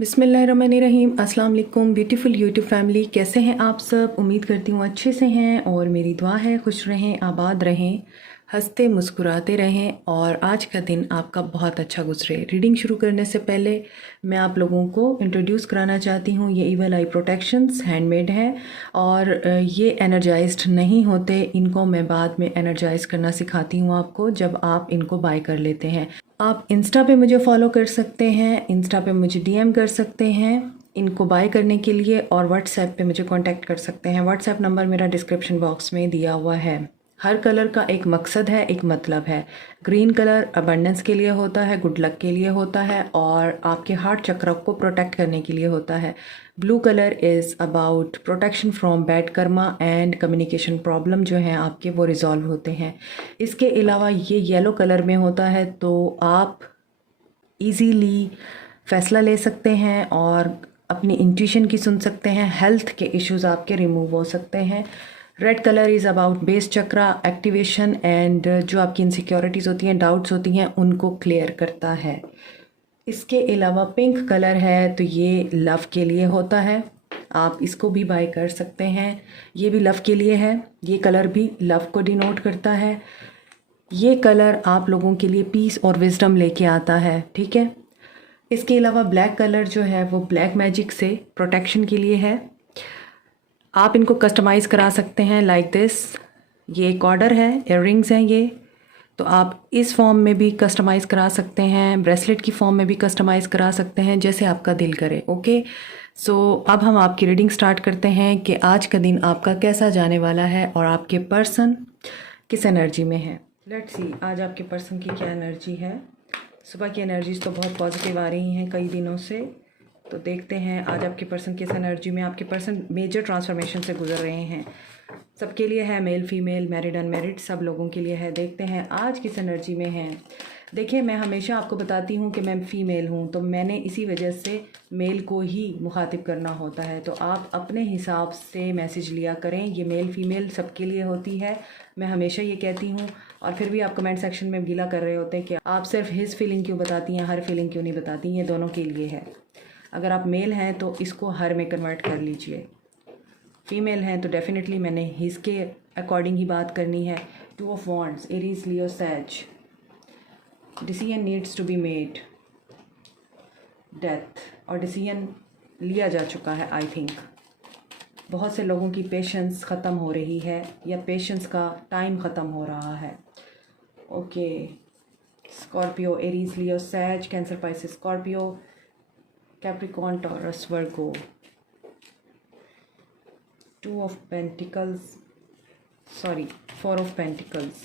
बिस्मिल्लाहिर्रहमानिर्रहीम। अस्सलाम वालेकुम ब्यूटीफुल यूट्यूब फैमिली, कैसे हैं आप सब? उम्मीद करती हूँ अच्छे से हैं और मेरी दुआ है खुश रहें, आबाद रहें, हंसते मुस्कुराते रहें और आज का दिन आपका बहुत अच्छा गुजरे। रीडिंग शुरू करने से पहले मैं आप लोगों को इंट्रोड्यूस कराना चाहती हूँ। ये ईवल आई प्रोटेक्शंस हैंडमेड हैं और ये एनर्जाइज्ड नहीं होते। इनको मैं बाद में एनर्जाइज करना सिखाती हूँ आपको जब आप इनको बाय कर लेते हैं। आप इंस्टा पे मुझे फॉलो कर सकते हैं, इंस्टा पे मुझे डीएम कर सकते हैं इनको बाय करने के लिए और व्हाट्सएप पे मुझे कांटेक्ट कर सकते हैं। व्हाट्सएप नंबर मेरा डिस्क्रिप्शन बॉक्स में दिया हुआ है। हर कलर का एक मकसद है, एक मतलब है। ग्रीन कलर अबंडेंस के लिए होता है, गुड लक के लिए होता है और आपके हार्ट चक्र को प्रोटेक्ट करने के लिए होता है। Blue colour is about protection from bad Karma and communication problem जो हैं आपके वो रिजॉल्व होते हैं। इसके अलावा ये येलो कलर में होता है तो आप इजीली फ़ैसला ले सकते हैं और अपनी इंट्यूशन की सुन सकते हैं। हेल्थ के इश्यूज़ आपके रिमूव हो सकते हैं। Red colour is about base chakra activation and जो आपकी इनसिक्योरिटीज़ होती हैं, डाउट्स होती हैं, उनको क्लियर करता है। इसके अलावा पिंक कलर है तो ये लव के लिए होता है, आप इसको भी बाय कर सकते हैं। ये भी लव के लिए है, ये कलर भी लव को डिनोट करता है। ये कलर आप लोगों के लिए पीस और विजडम लेके आता है, ठीक है। इसके अलावा ब्लैक कलर जो है वो ब्लैक मैजिक से प्रोटेक्शन के लिए है। आप इनको कस्टमाइज़ करा सकते हैं लाइक दिस। ये एक ऑर्डर है, इयररिंग्स हैं ये, तो आप इस फॉर्म में भी कस्टमाइज़ करा सकते हैं, ब्रेसलेट की फॉर्म में भी कस्टमाइज़ करा सकते हैं, जैसे आपका दिल करे। ओके, सो अब हम आपकी रीडिंग स्टार्ट करते हैं कि आज का दिन आपका कैसा जाने वाला है और आपके पर्सन किस एनर्जी में है। लेट्स सी आज आपके पर्सन की क्या एनर्जी है। सुबह की एनर्जीज तो बहुत पॉजिटिव आ रही हैं कई दिनों से, तो देखते हैं आज आपके पर्सन किस एनर्जी में। आपके पर्सन मेजर ट्रांसफॉर्मेशन से गुजर रहे हैं, सबके लिए है, मेल फीमेल मैरिड अनमैरिड सब लोगों के लिए है। देखते हैं आज किस एनर्जी में है। देखिए, मैं हमेशा आपको बताती हूँ कि मैं फ़ीमेल हूँ, तो मैंने इसी वजह से मेल को ही मुखातिब करना होता है, तो आप अपने हिसाब से मैसेज लिया करें। ये मेल फ़ीमेल सबके लिए होती है, मैं हमेशा ये कहती हूँ। और फिर भी आप कमेंट सेक्शन में गीला कर रहे होते हैं कि आप सिर्फ हिज फीलिंग क्यों बताती हैं, हर फीलिंग क्यों नहीं बताती। ये दोनों के लिए है। अगर आप मेल हैं तो इसको हर में कन्वर्ट कर लीजिए, फीमेल हैं तो डेफिनेटली मैंने हिज के अकॉर्डिंग ही बात करनी है। 2 of wands, Aries, Leo, sage. Decision needs to be made, death, और डिसीजन लिया जा चुका है आई थिंक। बहुत से लोगों की पेशेंस ख़त्म हो रही है या पेशेंस का टाइम ख़त्म हो रहा है। Okay, Scorpio, Aries, Leo, Sage, Cancer, Pisces, Scorpio, Capricorn, Taurus, Virgo. 2 of pentacles, sorry 4 of pentacles,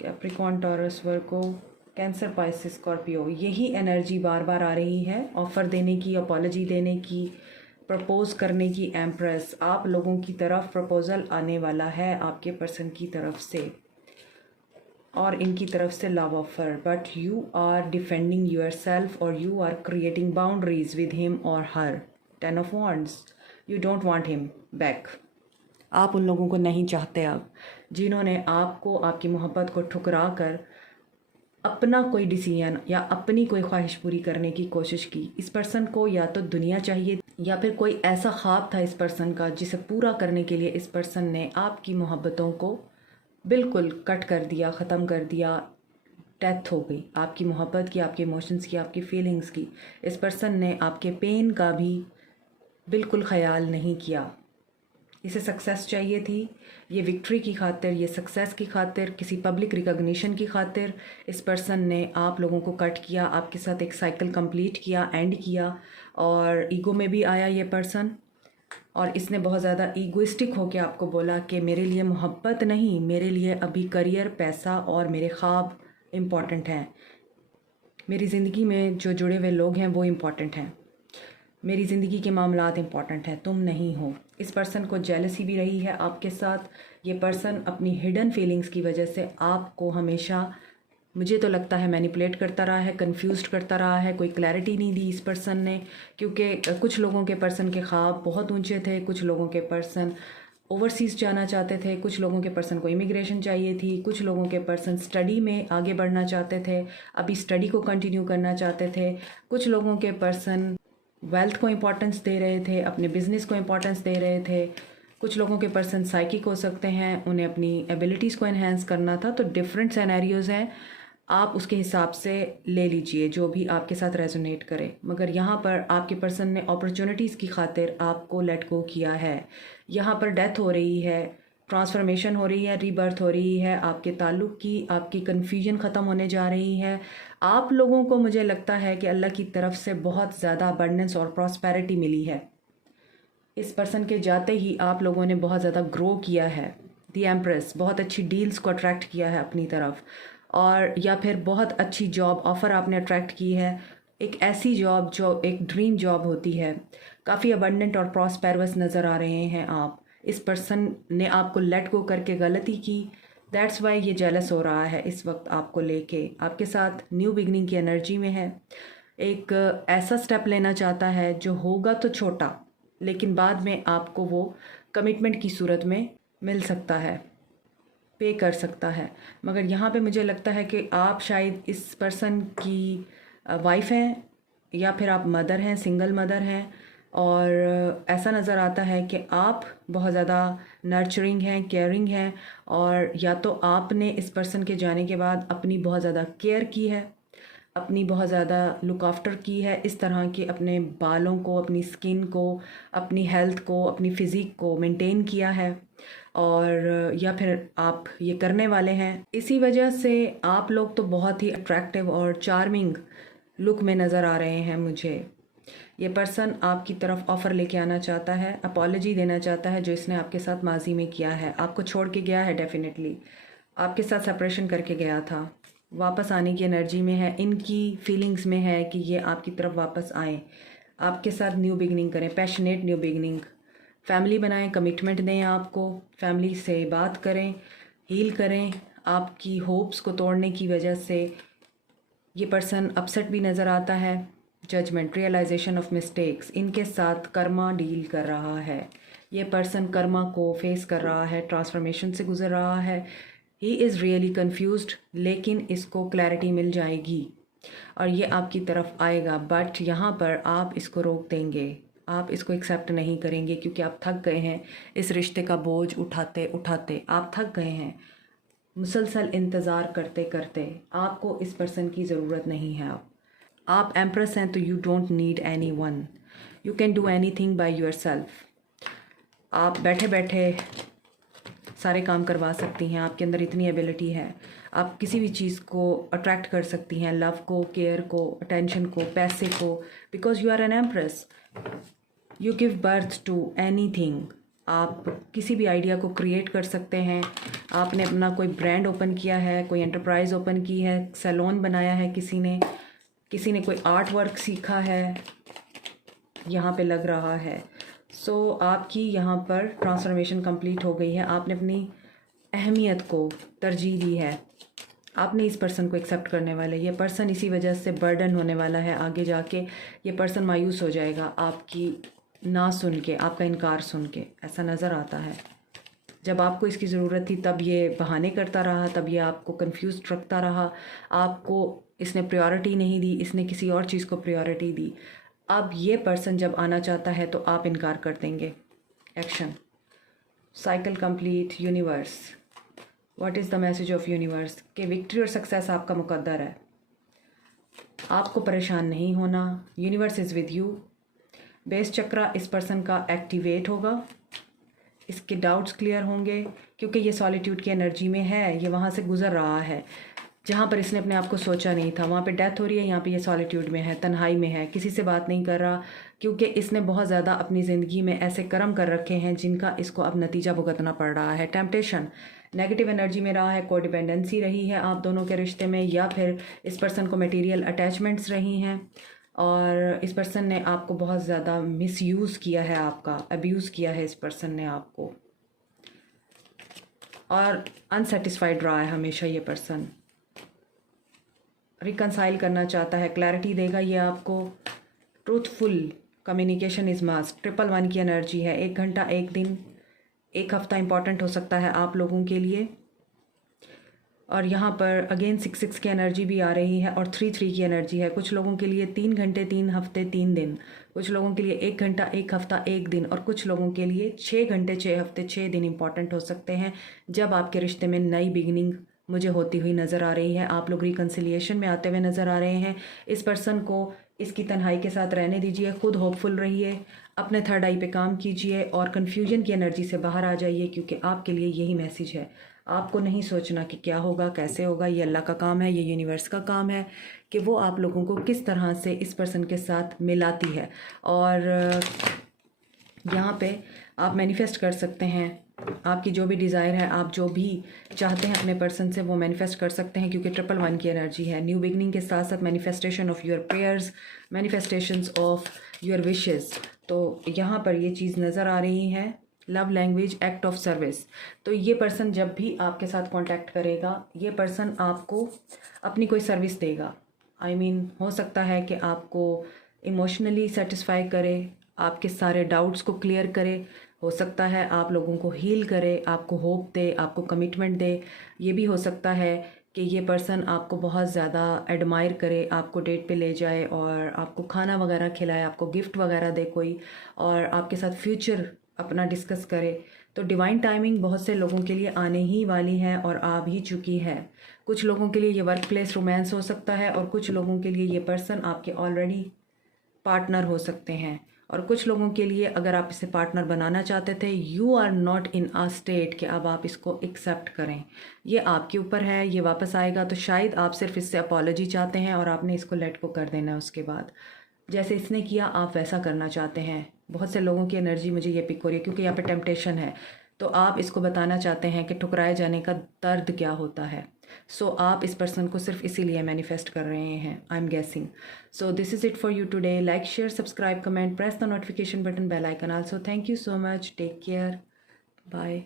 Capricorn, Taurus, Virgo, Cancer, Pisces, Scorpio. यही एनर्जी बार बार आ रही है, ऑफ़र देने की, अपॉलॉजी देने की, प्रपोज़ करने की। एम्प्रेस, आप लोगों की तरफ प्रपोज़ल आने वाला है आपके पर्सन की तरफ से और इनकी तरफ से love offer, but you are defending yourself और you are creating boundaries with him और her. 10 of wands, you don't want him back. आप उन लोगों को नहीं चाहते अब जिन्होंने आपको, आपकी मोहब्बत को ठुकरा कर अपना कोई डिसीजन या अपनी कोई ख्वाहिश पूरी करने की कोशिश की। इस पर्सन को या तो दुनिया चाहिए या फिर कोई ऐसा ख्वाब था इस पर्सन का जिसे पूरा करने के लिए इस पर्सन ने आपकी मोहब्बतों को बिल्कुल कट कर दिया, ख़त्म कर दिया। डेथ हो गई आपकी मोहब्बत की, आपके इमोशंस की, आपकी फीलिंग्स की। इस पर्सन ने आपके पेन का भी बिल्कुल ख्याल नहीं किया। इसे सक्सेस चाहिए थी, ये विक्ट्री की खातिर, ये सक्सेस की खातिर, किसी पब्लिक रिकॉग्निशन की खातिर इस पर्सन ने आप लोगों को कट किया, आपके साथ एक साइकिल कंप्लीट किया, एंड किया। और ईगो में भी आया ये पर्सन और इसने बहुत ज़्यादा ईगोइस्टिक होकर आपको बोला कि मेरे लिए मोहब्बत नहीं, मेरे लिए अभी करियर, पैसा और मेरे ख्वाब इम्पॉर्टेंट हैं। मेरी ज़िंदगी में जो जुड़े हुए लोग हैं वो इम्पॉर्टेंट हैं, मेरी ज़िंदगी के मामलात इम्पॉर्टेंट हैं, तुम नहीं हो। इस पर्सन को जेलसी भी रही है आपके साथ। ये पर्सन अपनी हिडन फीलिंग्स की वजह से आपको हमेशा, मुझे तो लगता है, मैनिपुलेट करता रहा है, कंफ्यूज्ड करता रहा है। कोई क्लैरिटी नहीं दी इस पर्सन ने, क्योंकि कुछ लोगों के पर्सन के ख्वाब बहुत ऊंचे थे, कुछ लोगों के पर्सन ओवरसीज़ जाना चाहते थे, कुछ लोगों के पर्सन को इमिग्रेशन चाहिए थी, कुछ लोगों के पर्सन स्टडी में आगे बढ़ना चाहते थे, अभी स्टडी को कंटिन्यू करना चाहते थे, कुछ लोगों के पर्सन वेल्थ को इम्पोर्टेंस दे रहे थे, अपने बिजनेस को इम्पोर्टेंस दे रहे थे, कुछ लोगों के पर्सन साइकिक हो सकते हैं, उन्हें अपनी एबिलिटीज़ को एनहेंस करना था। तो डिफरेंट सिनेरियोज़ हैं, आप उसके हिसाब से ले लीजिए जो भी आपके साथ रेजोनेट करे। मगर यहाँ पर आपके पर्सन ने अपॉर्चुनिटीज़ की खातिर आपको लेट गो किया है। यहाँ पर डेथ हो रही है, ट्रांसफॉर्मेशन हो रही है, रीबर्थ हो रही है, आपके ताल्लुक़ की, आपकी कन्फ्यूजन ख़त्म होने जा रही है। आप लोगों को मुझे लगता है कि अल्लाह की तरफ से बहुत ज़्यादा अबंडेंस और प्रॉस्पेरिटी मिली है। इस पर्सन के जाते ही आप लोगों ने बहुत ज़्यादा ग्रो किया है। दी एम्प्रेस, बहुत अच्छी डील्स को अट्रैक्ट किया है अपनी तरफ, और या फिर बहुत अच्छी जॉब ऑफ़र आपने अट्रैक्ट की है। एक ऐसी जॉब जो एक ड्रीम जॉब होती है। काफ़ी अबंडेंट और प्रॉस्पेरस नज़र आ रहे हैं आप। इस पर्सन ने आपको लेट गो करके गलती की, दैट्स वाई ये जेलस हो रहा है इस वक्त आपको लेके। आपके साथ न्यू बिगनिंग की एनर्जी में है, एक ऐसा स्टेप लेना चाहता है जो होगा तो छोटा, लेकिन बाद में आपको वो कमिटमेंट की सूरत में मिल सकता है, पे कर सकता है। मगर यहाँ पे मुझे लगता है कि आप शायद इस पर्सन की वाइफ हैं, या फिर आप मदर हैं, सिंगल मदर हैं, और ऐसा नज़र आता है कि आप बहुत ज़्यादा नर्चरिंग हैं, केयरिंग हैं, और या तो आपने इस पर्सन के जाने के बाद अपनी बहुत ज़्यादा केयर की है, अपनी बहुत ज़्यादा लुक आफ्टर की है, इस तरह के अपने बालों को, अपनी स्किन को, अपनी हेल्थ को, अपनी फ़िज़िक को मेंटेन किया है, और या फिर आप ये करने वाले हैं। इसी वजह से आप लोग तो बहुत ही अट्रैक्टिव और चार्मिंग लुक में नज़र आ रहे हैं मुझे। ये पर्सन आपकी तरफ ऑफ़र लेके आना चाहता है, अपॉलजी देना चाहता है जो इसने आपके साथ माजी में किया है। आपको छोड़ के गया है, डेफिनेटली आपके साथ सेपरेशन करके गया था, वापस आने की एनर्जी में है, इनकी फीलिंग्स में है कि ये आपकी तरफ वापस आएँ, आपके साथ न्यू बिगनिंग करें, पैशनेट न्यू बिगनिंग, फैमिली बनाएं, कमिटमेंट दें आपको, फैमिली से बात करें, हील करें। आपकी होप्स को तोड़ने की वजह से ये पर्सन अपसेट भी नज़र आता है। जजमेंट, रियलाइजेशन ऑफ मिस्टेक्स, इनके साथ कर्मा डील कर रहा है। ये पर्सन कर्मा को फेस कर रहा है, ट्रांसफॉर्मेशन से गुजर रहा है। ही इज़ रियली कन्फ्यूज्ड, लेकिन इसको क्लैरिटी मिल जाएगी और ये आपकी तरफ आएगा। बट यहाँ पर आप इसको रोक देंगे, आप इसको एक्सेप्ट नहीं करेंगे, क्योंकि आप थक गए हैं इस रिश्ते का बोझ उठाते उठाते। आप थक गए हैं मुसलसल इंतज़ार करते करते। आपको इस पर्सन की ज़रूरत नहीं है। आप एम्प्रेस हैं तो you don't need any one, you can do any thing by your self. आप बैठे बैठे सारे काम करवा सकती हैं, आपके अंदर इतनी एबिलिटी है। आप किसी भी चीज़ को अट्रैक्ट कर सकती हैं, लव को, केयर को, अटेंशन को, पैसे को, because you are an empress. You give birth to anything. आप किसी भी आइडिया को क्रिएट कर सकते हैं। आपने अपना कोई ब्रांड ओपन किया है, कोई एंटरप्राइज ओपन की है, सैलून बनाया है, किसी ने कोई आर्ट वर्क सीखा है, यहाँ पे लग रहा है। सो आपकी यहाँ पर ट्रांसफॉर्मेशन कंप्लीट हो गई है। आपने अपनी अहमियत को तरजीह दी है, आपने इस पर्सन को एक्सेप्ट करने वाले। ये पर्सन इसी वजह से बर्डन होने वाला है आगे जाके। ये पर्सन मायूस हो जाएगा आपकी ना सुन के, आपका इनकार सुन के, ऐसा नज़र आता है। जब आपको इसकी ज़रूरत थी तब ये बहाने करता रहा, तब ये आपको कंफ्यूज रखता रहा, आपको इसने प्रायोरिटी नहीं दी, इसने किसी और चीज़ को प्रायोरिटी दी। अब ये पर्सन जब आना चाहता है तो आप इनकार कर देंगे। Action, cycle complete. Universe, what is the message of universe? कि विक्ट्री और सक्सेस आपका मुकद्दर है, आपको परेशान नहीं होना। Universe is with you. Base chakra इस पर्सन का एक्टिवेट होगा, इसके डाउट्स क्लियर होंगे, क्योंकि ये सॉलिट्यूड की एनर्जी में है, ये वहाँ से गुज़र रहा है जहाँ पर इसने अपने आप को सोचा नहीं था। वहाँ पे डेथ हो रही है, यहाँ पे ये सॉलिट्यूड में है, तन्हाई में है, किसी से बात नहीं कर रहा, क्योंकि इसने बहुत ज़्यादा अपनी ज़िंदगी में ऐसे कर्म कर रखे हैं जिनका इसको अब नतीजा भुगतना पड़ रहा है। टेम्पटेशन नेगेटिव एनर्जी में रहा है, कोडिपेंडेंसी रही है आप दोनों के रिश्ते में, या फिर इस पर्सन को मटेरियल अटैचमेंट्स रही हैं, और इस पर्सन ने आपको बहुत ज़्यादा मिसयूज़ किया है, आपका अब्यूज़ किया है इस पर्सन ने आपको, और अनसेटिस्फाइड रहा है हमेशा। ये पर्सन रिकनसाइल करना चाहता है, क्लैरिटी देगा ये आपको। Truthful communication is must. 111 की एनर्जी है, 1 घंटा 1 दिन एक हफ़्ता इम्पॉर्टेंट हो सकता है आप लोगों के लिए। और यहाँ पर अगेन 6-6 की एनर्जी भी आ रही है और 3-3 की एनर्जी है। कुछ लोगों के लिए 3 घंटे 3 हफ्ते 3 दिन, कुछ लोगों के लिए 1 घंटा 1 हफ्ता 1 दिन, और कुछ लोगों के लिए 6 घंटे 6 हफ्ते 6 दिन इंपॉर्टेंट हो सकते हैं जब आपके रिश्ते में नई बिगिनिंग मुझे होती हुई नज़र आ रही है। आप लोग रिकन्सिलिएशन में आते हुए नज़र आ रहे हैं। इस पर्सन को इसकी तन्हाई के साथ रहने दीजिए, खुद होपफुल रहिए, अपने थर्ड आई पे काम कीजिए और कन्फ्यूजन की एनर्जी से बाहर आ जाइए, क्योंकि आपके लिए यही मैसेज है। आपको नहीं सोचना कि क्या होगा कैसे होगा, ये अल्लाह का काम है, ये यूनिवर्स का काम है कि वो आप लोगों को किस तरह से इस पर्सन के साथ मिलाती है। और यहाँ पे आप मैनिफेस्ट कर सकते हैं, आपकी जो भी डिज़ायर है, आप जो भी चाहते हैं अपने पर्सन से वो मैनिफेस्ट कर सकते हैं, क्योंकि 111 की एनर्जी है। न्यू बिगनिंग के साथ साथ manifestation of your prayers, manifestations of your wishes. तो यहाँ पर ये चीज़ नज़र आ रही है, love language act of service. तो ये पर्सन जब भी आपके साथ कांटेक्ट करेगा, ये पर्सन आपको अपनी कोई सर्विस देगा। आई मीन हो सकता है कि आपको इमोशनली सेटिस्फाई करे, आपके सारे डाउट्स को क्लियर करे, हो सकता है आप लोगों को हील करे, आपको होप दे, आपको कमिटमेंट दे। ये भी हो सकता है कि ये पर्सन आपको बहुत ज़्यादा एडमायर करे, आपको डेट पे ले जाए और आपको खाना वगैरह खिलाए, आपको गिफ्ट वगैरह दे कोई, और आपके साथ फ्यूचर अपना डिस्कस करे। तो डिवाइन टाइमिंग बहुत से लोगों के लिए आने ही वाली है और आ भी चुकी है। कुछ लोगों के लिए ये वर्क प्लेस रोमांस हो सकता है और कुछ लोगों के लिए ये पर्सन आपके ऑलरेडी पार्टनर हो सकते हैं। और कुछ लोगों के लिए अगर आप इसे पार्टनर बनाना चाहते थे, you are not in a state कि अब आप इसको एक्सेप्ट करें। ये आपके ऊपर है, ये वापस आएगा तो शायद आप सिर्फ इससे अपॉलॉजी चाहते हैं और आपने इसको लेट को कर देना है। उसके बाद जैसे इसने किया आप वैसा करना चाहते हैं। बहुत से लोगों की एनर्जी मुझे ये पिक हो रही है, क्योंकि यहाँ पे टेम्पटेशन है, तो आप इसको बताना चाहते हैं कि ठुकराए जाने का दर्द क्या होता है। सो आप इस पर्सन को सिर्फ इसीलिए मैनिफेस्ट कर रहे हैं, I am guessing. So this is it for you today. Like, share, subscribe, comment, press the notification button, bell icon also. Thank you so much, take care, bye.